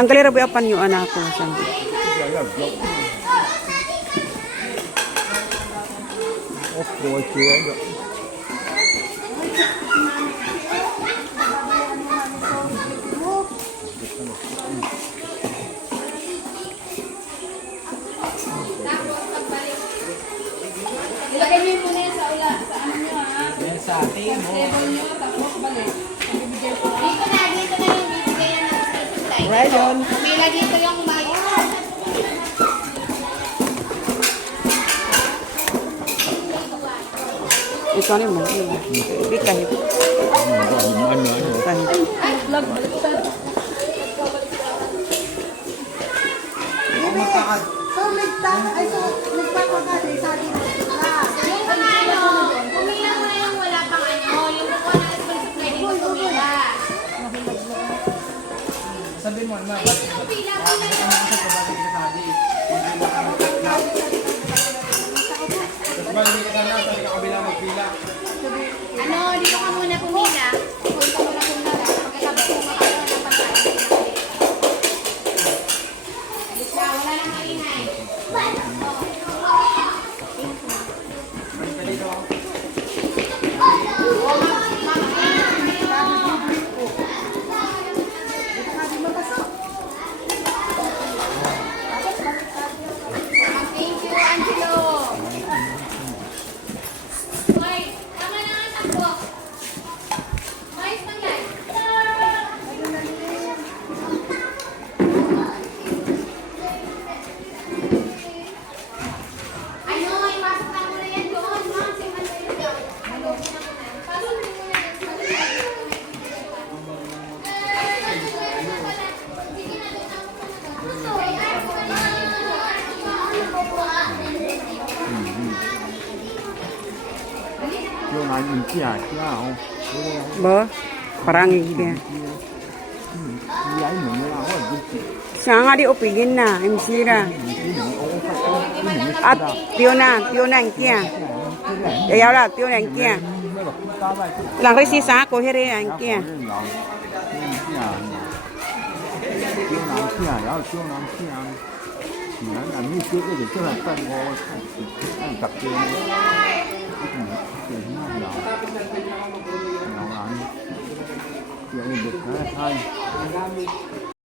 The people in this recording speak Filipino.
Tanggalin rabi apan yung anak ko. Sabi. Ilagay mo muna yan sa ula, sa ano nyo ha? Yan sa atin mo. Table nyo, tapos balik. Dito na yung bibigay na ng supply. Rayon. Umila dito yung umayo. Ito ano mo? Hindi kahit. Kahit. Ay, vlog, baliktad. Yung mga ano, umila mo na yung wala pang ano, yung kukuha ng supply supply dito umila. Sabi mo, ma, Pila mo na yun. Ano, dito ka muna pumila. Punta mo na kung nala. Pagkatapos mo makakaroon ng pagkain. Alis na, wala nang maingay. Thank you, Angelo. Hoy, tama na ang takbo. Mais lang yan. Ano, ipasok na muna yan doon. Ma'am, si Manuel daw. Pasok mo muna yan. Ba? Parang iya. Siya nga di upigin na. MC ra. At piyo na ang kia. Yayaw la, piyo na ang kia. Lang rin si sa ako, hiri ang kia. Hãy subscribe cho kênh Ghiền Mì Gõ để không bỏ lỡ những video hấp dẫn.